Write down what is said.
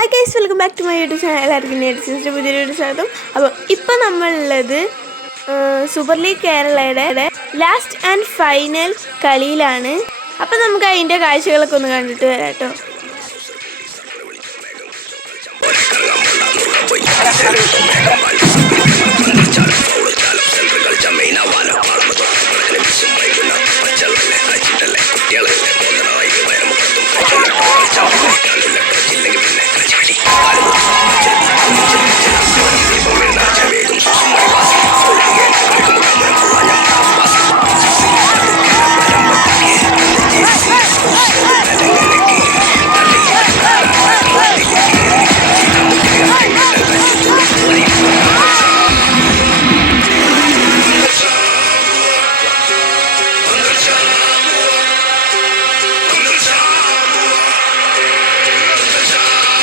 Hi guys, welcome back to my YouTube channel. എല്ലാവർക്കും നെറ്റ്സിൻ്റെ പുതിയൊരു video സ്വാഗതം. അപ്പോൾ ഇപ്പം നമ്മളുള്ളത് സൂപ്പർ ലീഗ് കേരളയുടെ ലാസ്റ്റ് ആൻഡ് ഫൈനൽ കളിയിലാണ്. അപ്പം നമുക്ക് അതിൻ്റെ കാഴ്ചകളൊക്കെ ഒന്ന് കണ്ടിട്ട് വരാം കേട്ടോ.